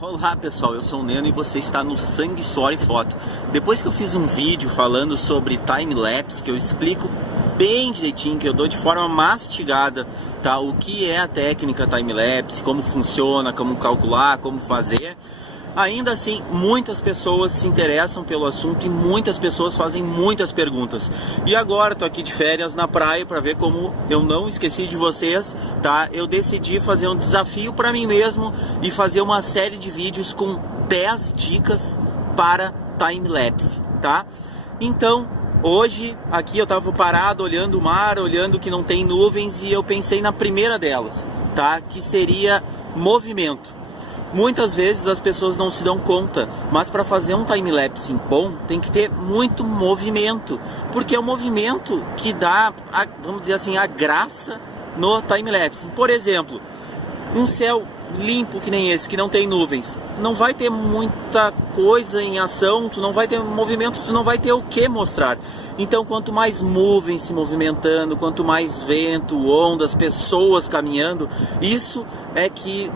Olá pessoal, eu sou o Neno e você está no Sangue, Suor e Foto. Depois que eu fiz um vídeo falando sobre time-lapse, que eu explico bem direitinho, que eu dou de forma mastigada, tá? O que é a técnica time-lapse, como funciona, como calcular, como fazer. Ainda assim, muitas pessoas se interessam pelo assunto e muitas pessoas fazem muitas perguntas. E agora, tô aqui de férias na praia para ver como eu não esqueci de vocês, tá? Eu decidi fazer um desafio para mim mesmo e fazer uma série de vídeos com 10 dicas para time-lapse, tá? Então, hoje, aqui eu tava parado olhando o mar, olhando que não tem nuvens e eu pensei na primeira delas, tá? Que seria movimento. Muitas vezes as pessoas não se dão conta, mas para fazer um time-lapse bom tem que ter muito movimento, porque é o movimento que dá, vamos dizer assim, a graça no time-lapse. Por exemplo, um céu limpo que nem esse, que não tem nuvens, não vai ter muita coisa em ação, tu não vai ter movimento, tu não vai ter o que mostrar. Então quanto mais nuvens se movimentando, quanto mais vento, ondas, pessoas caminhando, isso é que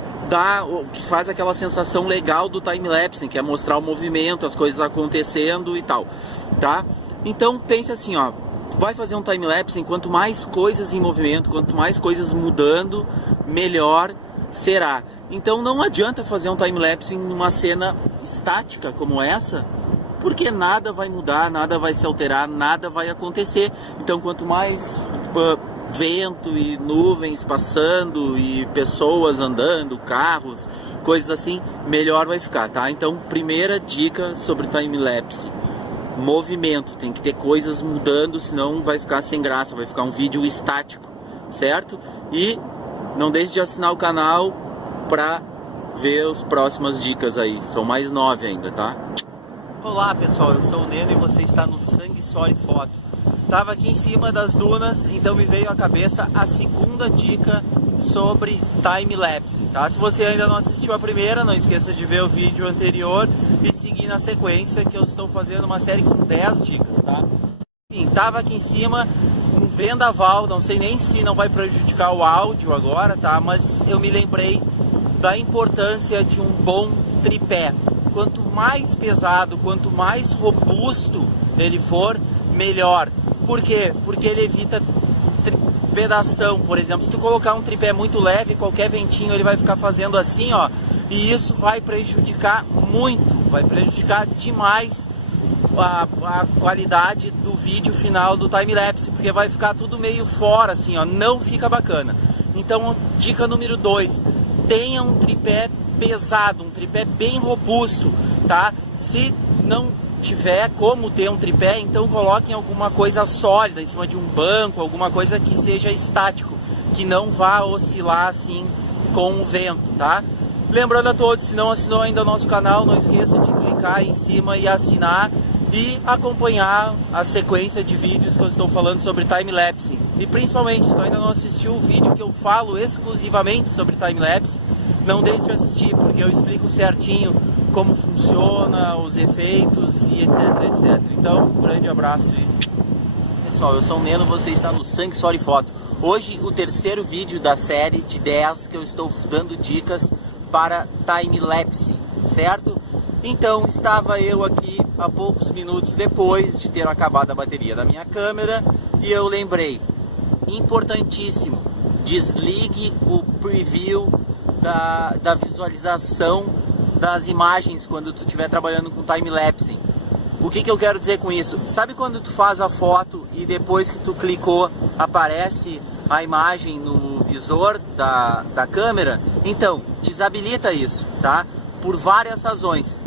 que faz aquela sensação legal do time-lapse, que é mostrar o movimento, as coisas acontecendo e tal, tá? Então pense assim, ó, vai fazer um time-lapse, quanto mais coisas em movimento, quanto mais coisas mudando, melhor será. Então não adianta fazer um time-lapse em uma cena estática como essa, porque nada vai mudar, nada vai se alterar, nada vai acontecer. Então quanto mais vento e nuvens passando e pessoas andando, carros, coisas assim, melhor vai ficar, tá? Então, primeira dica sobre time-lapse: movimento, tem que ter coisas mudando, senão vai ficar sem graça, vai ficar um vídeo estático, certo? E não deixe de assinar o canal para ver as próximas dicas aí, são mais 9 ainda, tá? Olá pessoal, eu sou o Neno e você está no Sangue, Suor e Foto. Tava aqui em cima das dunas, então me veio à cabeça a segunda dica sobre time-lapse, tá? Se você ainda não assistiu a primeira, não esqueça de ver o vídeo anterior e seguir na sequência, que eu estou fazendo uma série com 10 dicas, tá? Enfim, tava aqui em cima, um vendaval, não sei nem se não vai prejudicar o áudio agora, tá? Mas eu me lembrei da importância de um bom tripé. Quanto mais pesado, quanto mais robusto ele for, melhor. Por quê? Porque ele evita vedação. Por exemplo, se tu colocar um tripé muito leve, qualquer ventinho ele vai ficar fazendo assim, ó, e isso vai prejudicar muito, vai prejudicar demais a qualidade do vídeo final do time-lapse, porque vai ficar tudo meio fora, assim, ó, não fica bacana. Então, dica número 2, tenha um tripé pesado, um tripé bem robusto, tá? Se não tiver como ter um tripé, então coloquem alguma coisa sólida em cima de um banco, alguma coisa que seja estático, que não vá oscilar assim com o vento, tá? Lembrando a todos, se não assinou ainda o nosso canal, não esqueça de clicar aí em cima e assinar e acompanhar a sequência de vídeos que eu estou falando sobre time-lapse. E principalmente, se tu ainda não assistiu o vídeo que eu falo exclusivamente sobre time-lapse, não deixe de assistir, porque eu explico certinho como funciona, os efeitos e etc, etc. Então, um grande abraço e... Pessoal, eu sou o Neno, você está no Sangue, Suor e Foto. Hoje, o terceiro vídeo da série de 10 que eu estou dando dicas para time-lapse, certo? Então, estava eu aqui há poucos minutos depois de ter acabado a bateria da minha câmera e eu lembrei, importantíssimo, desligue o preview da visualização das imagens quando tu estiver trabalhando com time-lapse. O que eu quero dizer com isso? Sabe quando tu faz a foto e depois que tu clicou aparece a imagem no visor da câmera? Então, desabilita isso, tá? Por várias razões.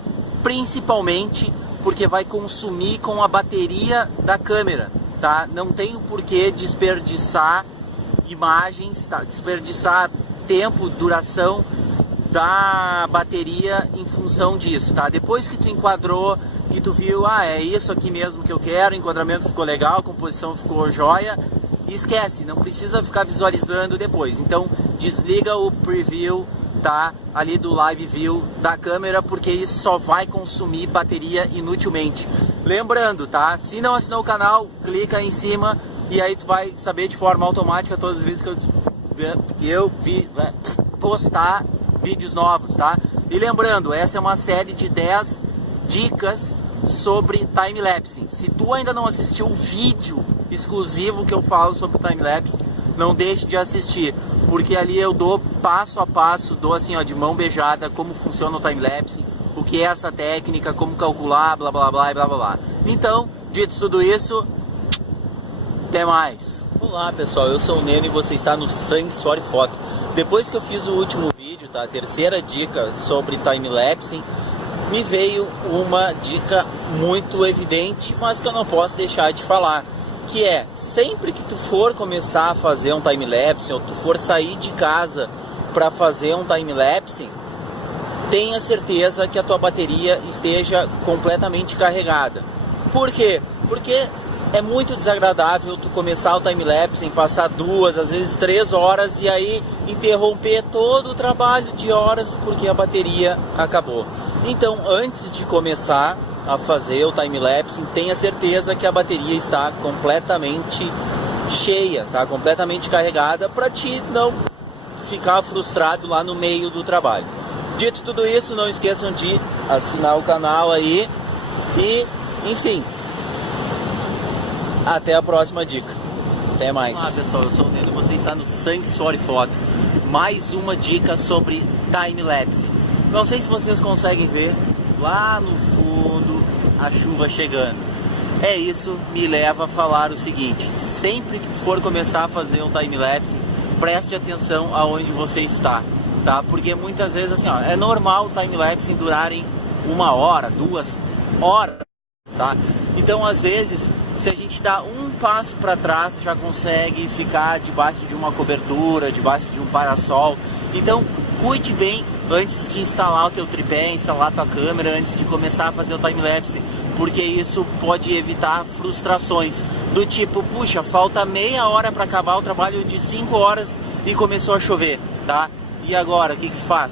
Principalmente porque vai consumir com a bateria da câmera, tá? Não tem o porquê desperdiçar imagens, tá? Desperdiçar tempo, duração da bateria em função disso, tá? Depois que tu enquadrou, que tu viu, é isso aqui mesmo que eu quero, o enquadramento ficou legal, a composição ficou jóia, esquece, não precisa ficar visualizando depois. Então desliga o preview, tá? Ali do live view da câmera, porque isso só vai consumir bateria inutilmente. Lembrando, tá? Se não assinou o canal, clica aí em cima e aí tu vai saber de forma automática todas as vezes que eu postar vídeos novos, tá? E lembrando, essa é uma série de 10 dicas sobre time-lapse. Se tu ainda não assistiu o vídeo exclusivo que eu falo sobre time-lapse, não deixe de assistir, porque ali eu dou passo a passo, dou assim, ó, de mão beijada, como funciona o time-lapse, o que é essa técnica, como calcular, blá blá blá e blá blá blá. Então, dito tudo isso, até mais. Olá pessoal, eu sou o Neno e você está no Sangue, Suor e Foto. Depois que eu fiz o último vídeo, tá, a terceira dica sobre time-lapse, me veio uma dica muito evidente, mas que eu não posso deixar de falar, que é, sempre que tu for começar a fazer um time-lapse, ou tu for sair de casa para fazer um time-lapse, tenha certeza que a tua bateria esteja completamente carregada. Por quê? Porque é muito desagradável tu começar o time-lapse em passar 2, às vezes 3 horas e aí interromper todo o trabalho de horas porque a bateria acabou. Então, antes de começar a fazer o time-lapse, tenha certeza que a bateria está completamente cheia, tá? Completamente carregada, para ti não ficar frustrado lá no meio do trabalho. Dito tudo isso, não esqueçam de assinar o canal aí e, enfim, até a próxima dica. Até mais. Olá pessoal, eu sou o Neno, você está no Sangue, Suor e Foto. Mais uma dica sobre time-lapse. Não sei se vocês conseguem ver lá no fundo a chuva chegando. É isso, me leva a falar o seguinte: sempre que for começar a fazer um time-lapse, preste atenção aonde você está, tá? Porque muitas vezes assim, ó, é normal o time-lapse durarem 1 hora, 2 horas, tá? Então às vezes, se a gente dá um passo para trás, já consegue ficar debaixo de uma cobertura, debaixo de um parasol. Então cuide bem antes de instalar o teu tripé, instalar a tua câmera, antes de começar a fazer o time-lapse, porque isso pode evitar frustrações do tipo, puxa, falta meia hora para acabar o trabalho de 5 horas e começou a chover, tá? E agora, o que que faz?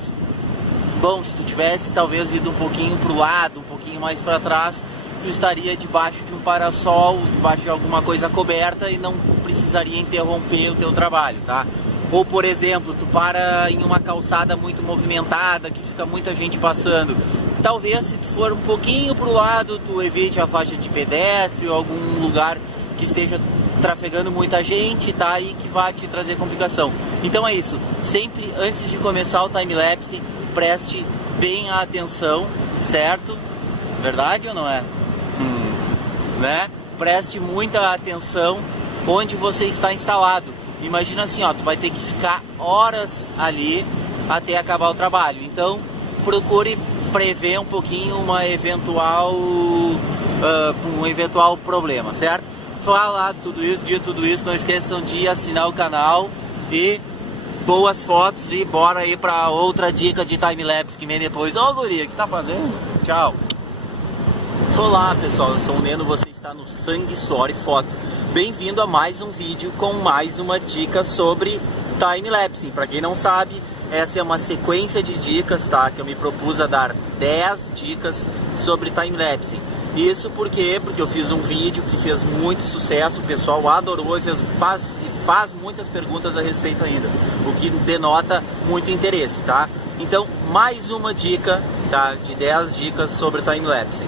Bom, se tu tivesse talvez ido um pouquinho pro lado, um pouquinho mais para trás, tu estaria debaixo de um parasol, debaixo de alguma coisa coberta e não precisaria interromper o teu trabalho, tá? Ou, por exemplo, tu para em uma calçada muito movimentada, que fica muita gente passando. Talvez, se tu for um pouquinho para o lado, tu evite a faixa de pedestre ou algum lugar que esteja trafegando muita gente, tá? E que vai te trazer complicação. Então é isso. Sempre, antes de começar o time-lapse, preste bem a atenção, certo? Verdade ou não é? Né? Preste muita atenção onde você está instalado. Imagina assim, ó, tu vai ter que ficar horas ali até acabar o trabalho. Então, procure prever um pouquinho um eventual problema, certo? Falar tudo isso, de tudo isso, não esqueçam de assinar o canal e boas fotos e bora aí para outra dica de time-lapse que vem depois. Ô, guria, o que tá fazendo? Tchau! Olá pessoal, eu sou o Neno, você está no Sangue, Suor e Foto. Bem-vindo a mais um vídeo com mais uma dica sobre time-lapse. Para quem não sabe, essa é uma sequência de dicas, tá? Que eu me propus a dar 10 dicas sobre time-lapse. Isso porque eu fiz um vídeo que fez muito sucesso, o pessoal adorou e faz muitas perguntas a respeito ainda, o que denota muito interesse, tá? Então, mais uma dica, tá? De 10 dicas sobre time-lapse.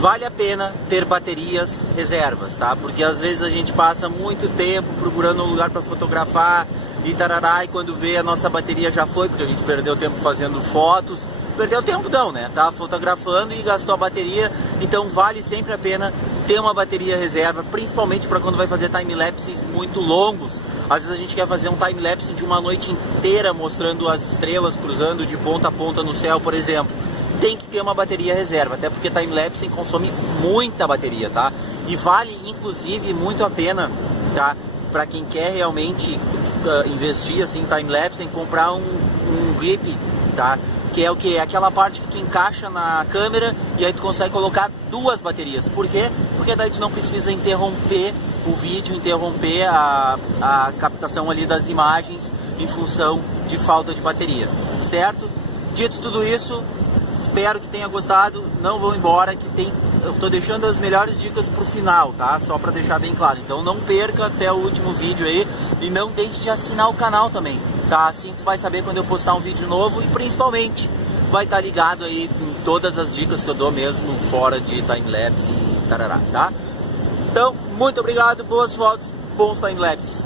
Vale a pena ter baterias reservas, tá? Porque às vezes a gente passa muito tempo procurando um lugar para fotografar e tarará, e quando vê a nossa bateria já foi, porque a gente perdeu tempo fazendo fotos. Perdeu tempo não, né? Tá fotografando e gastou a bateria, então vale sempre a pena ter uma bateria reserva, principalmente para quando vai fazer time-lapses muito longos. Às vezes a gente quer fazer um time-lapse de uma noite inteira mostrando as estrelas cruzando de ponta a ponta no céu, por exemplo. Tem que ter uma bateria reserva, até porque time-lapse consome muita bateria, tá? E vale, inclusive, muito a pena, tá? Para quem quer realmente investir assim, em time-lapse, em comprar um grip, tá? Que é o que? Aquela parte que tu encaixa na câmera e aí tu consegue colocar 2 baterias. Por quê? Porque daí tu não precisa interromper o vídeo, interromper a captação ali das imagens em função de falta de bateria, certo? Dito tudo isso, espero que tenha gostado. Não vou embora, que eu estou deixando as melhores dicas pro final, tá? Só para deixar bem claro. Então não perca até o último vídeo aí e não deixe de assinar o canal também, tá? Assim tu vai saber quando eu postar um vídeo novo e principalmente vai estar ligado aí em todas as dicas que eu dou mesmo fora de time-lapse e tarará, tá? Então, muito obrigado, boas fotos, bons time-lapse.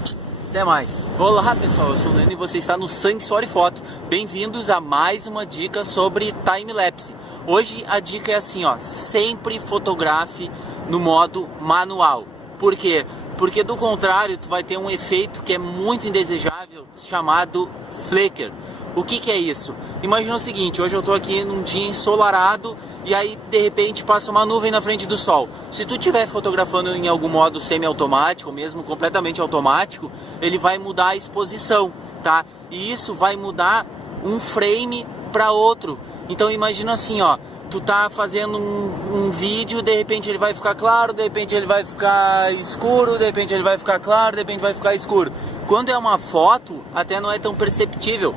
Até mais. Olá pessoal, eu sou o Neno e você está no Sangue, Suor e Foto. Bem-vindos a mais uma dica sobre time-lapse. Hoje a dica é assim, ó, sempre fotografe no modo manual. Por quê? Porque do contrário, tu vai ter um efeito que é muito indesejável, chamado flicker. O que é isso? Imagina o seguinte, hoje eu tô aqui num dia ensolarado e aí de repente passa uma nuvem na frente do sol. Se tu estiver fotografando em algum modo semi-automático, ou mesmo completamente automático, ele vai mudar a exposição, tá? E isso vai mudar um frame para outro. Então imagina assim, ó, tu tá fazendo um vídeo, de repente ele vai ficar claro, de repente ele vai ficar escuro, de repente ele vai ficar claro, de repente vai ficar escuro. Quando é uma foto, até não é tão perceptível.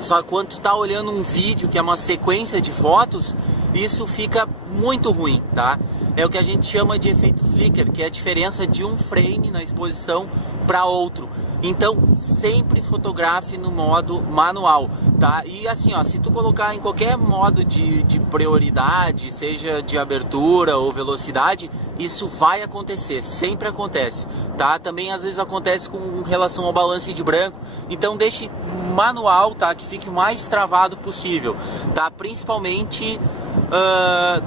Só que quando tu tá olhando um vídeo que é uma sequência de fotos, isso fica muito ruim, tá? É o que a gente chama de efeito flicker, que é a diferença de um frame na exposição para outro. Então, sempre fotografe no modo manual, tá? E assim, ó, se tu colocar em qualquer modo de prioridade, seja de abertura ou velocidade, isso vai acontecer, sempre acontece, tá? Também às vezes acontece com relação ao balanço de branco, então deixe manual, tá? Que fique o mais travado possível, tá? Principalmente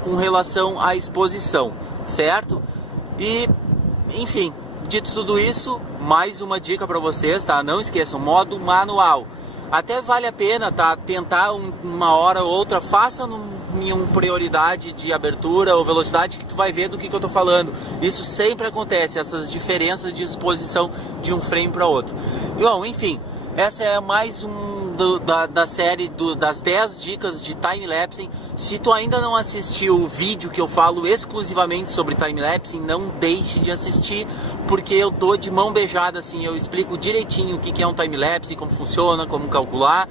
com relação à exposição, certo? E, enfim, dito tudo isso, mais uma dica para vocês, tá? Não esqueçam, modo manual. Até vale a pena, tá? Tentar uma hora ou outra, faça em uma prioridade de abertura ou velocidade que tu vai ver do que eu tô falando. Isso sempre acontece, essas diferenças de exposição de um frame para outro. Bom, enfim, essa é mais da série das 10 dicas de time-lapse. Se tu ainda não assistiu o vídeo que eu falo exclusivamente sobre time-lapse, não deixe de assistir, porque eu dou de mão beijada, assim, eu explico direitinho o que é um time-lapse, como funciona, como calcular.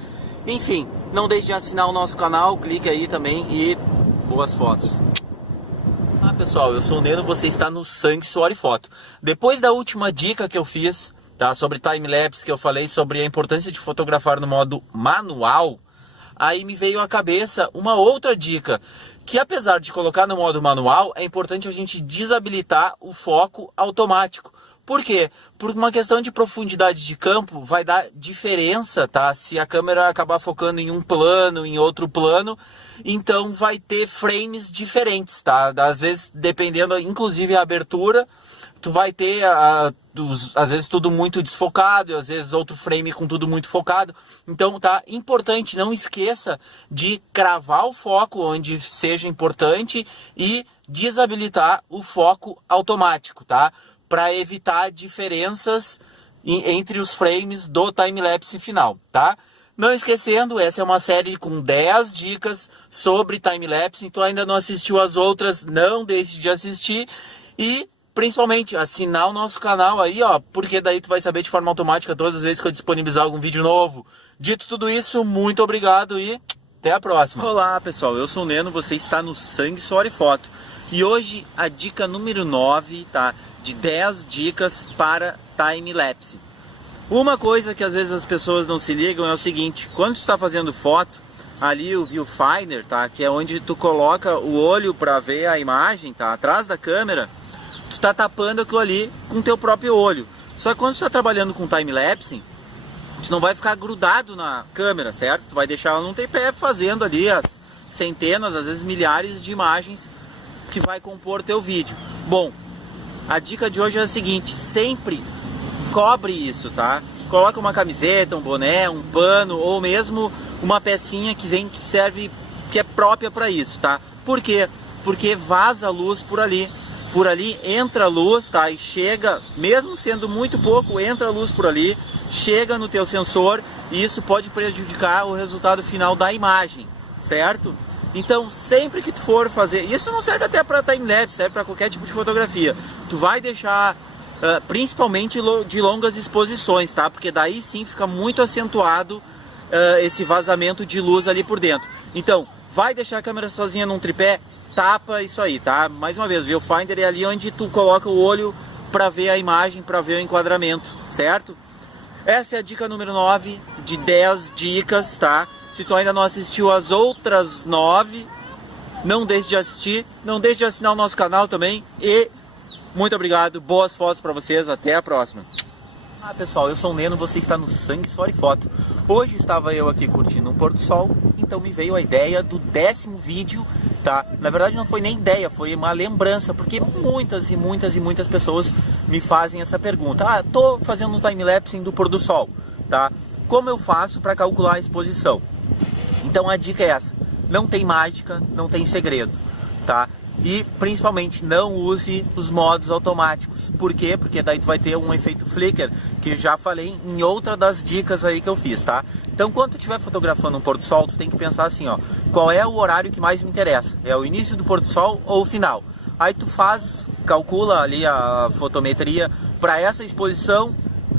Enfim, não deixe de assinar o nosso canal, clique aí também e boas fotos. Ah pessoal, eu sou o Neno, você está no Sangue, Suor e Foto. Depois da última dica que eu fiz, tá, sobre time-lapse, que eu falei sobre a importância de fotografar no modo manual, aí me veio à cabeça uma outra dica, que apesar de colocar no modo manual, é importante a gente desabilitar o foco automático. Por quê? Por uma questão de profundidade de campo, vai dar diferença, tá? Se a câmera acabar focando em um plano, em outro plano, então vai ter frames diferentes, tá? Às vezes, dependendo, inclusive a abertura, tu vai ter às vezes tudo muito desfocado, e às vezes outro frame com tudo muito focado. Então tá importante, não esqueça de cravar o foco onde seja importante e desabilitar o foco automático, tá? Para evitar diferenças entre os frames do time-lapse final, tá? Não esquecendo, essa é uma série com 10 dicas sobre time-lapse, então ainda não assistiu as outras, não deixe de assistir e principalmente assinar o nosso canal aí, ó, porque daí tu vai saber de forma automática todas as vezes que eu disponibilizar algum vídeo novo. Dito tudo isso, muito obrigado e até a próxima. Olá pessoal, eu sou o Neno, você está no Sangue, Suor e Foto. E hoje a dica número 9, tá? De 10 dicas para time-lapse. Uma coisa que às vezes as pessoas não se ligam é o seguinte, quando tu está fazendo foto, ali o viewfinder, tá? Que é onde tu coloca o olho para ver a imagem, tá? Atrás da câmera, tu tá tapando aquilo ali com o teu próprio olho. Só que quando tu tá trabalhando com time-lapse, tu não vai ficar grudado na câmera, certo? Tu vai deixar ela num tripé fazendo ali as centenas, às vezes milhares de imagens que vai compor teu vídeo. Bom, a dica de hoje é a seguinte, sempre cobre isso, tá? Coloca uma camiseta, um boné, um pano ou mesmo uma pecinha que serve, que é própria para isso, tá? Por quê? Porque vaza luz por ali. Por ali entra luz, tá? E chega, mesmo sendo muito pouco, entra luz por ali, chega no teu sensor e isso pode prejudicar o resultado final da imagem, certo? Então, sempre que tu for fazer, isso não serve até para time-lapse, serve para qualquer tipo de fotografia. Tu vai deixar, principalmente de longas exposições, tá? Porque daí sim fica muito acentuado esse vazamento de luz ali por dentro. Então, vai deixar a câmera sozinha num tripé, tapa isso aí, tá? Mais uma vez, o viewfinder é ali onde tu coloca o olho para ver a imagem, para ver o enquadramento, certo? Essa é a dica número 9 de 10 dicas, tá? Se tu ainda não assistiu as outras 9, não deixe de assistir, não deixe de assinar o nosso canal também. E muito obrigado, boas fotos para vocês, até a próxima. Pessoal, eu sou o Neno, você está no Sangue, Suor e Foto. Hoje estava eu aqui curtindo um pôr do sol, então me veio a ideia do 10º vídeo, tá? Na verdade não foi nem ideia, foi uma lembrança, porque muitas pessoas me fazem essa pergunta. Tô fazendo um time-lapse do pôr do sol, tá? Como eu faço para calcular a exposição? Então a dica é essa, não tem mágica, não tem segredo, tá? E principalmente não use os modos automáticos. Por quê? Porque daí tu vai ter um efeito flicker, que eu já falei em outra das dicas aí que eu fiz, tá? Então quando tu estiver fotografando um pôr do sol, tu tem que pensar assim, ó, qual é o horário que mais me interessa? É o início do pôr do sol ou o final? Aí tu calcula ali a fotometria para essa exposição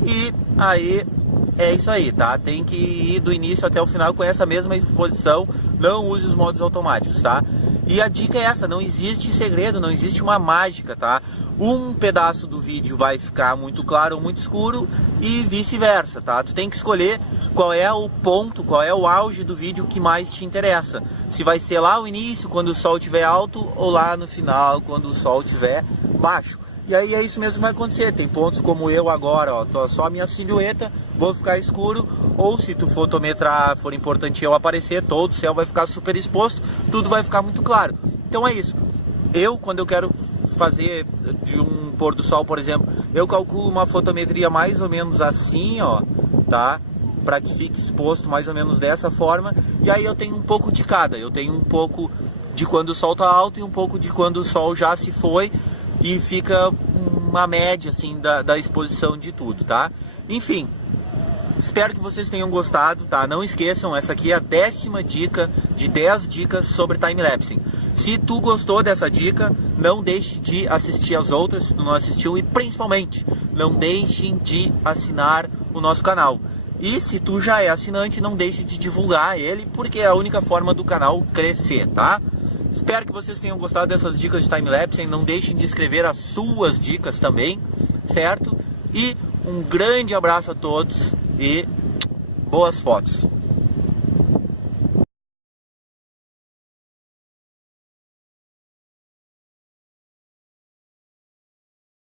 e aí é isso aí, tá? Tem que ir do início até o final com essa mesma exposição, não use os modos automáticos, tá? E a dica é essa, não existe segredo, não existe uma mágica, tá? Um pedaço do vídeo vai ficar muito claro ou muito escuro e vice-versa, tá? Tu tem que escolher qual é o ponto, qual é o auge do vídeo que mais te interessa. Se vai ser lá o início, quando o sol estiver alto, ou lá no final, quando o sol estiver baixo. E aí é isso mesmo que vai acontecer, tem pontos como eu agora, ó, tô só a minha silhueta, vou ficar escuro, ou se tu fotometrar, for importante eu aparecer, todo o céu vai ficar super exposto, tudo vai ficar muito claro. Então é isso, quando eu quero fazer de um pôr do sol, por exemplo, eu calculo uma fotometria mais ou menos assim, ó, tá? Para que fique exposto mais ou menos dessa forma, e aí eu tenho um pouco de cada, eu tenho um pouco de quando o sol tá alto e um pouco de quando o sol já se foi, e fica uma média assim da exposição de tudo, tá? Enfim, espero que vocês tenham gostado, tá? Não esqueçam, essa aqui é a 10ª dica de 10 dicas sobre time-lapse. Se tu gostou dessa dica, não deixe de assistir as outras, se tu não assistiu, e principalmente, não deixem de assinar o nosso canal. E se tu já é assinante, não deixe de divulgar ele, porque é a única forma do canal crescer, tá? Espero que vocês tenham gostado dessas dicas de time-lapse. Não deixem de escrever as suas dicas também, certo? E um grande abraço a todos e boas fotos.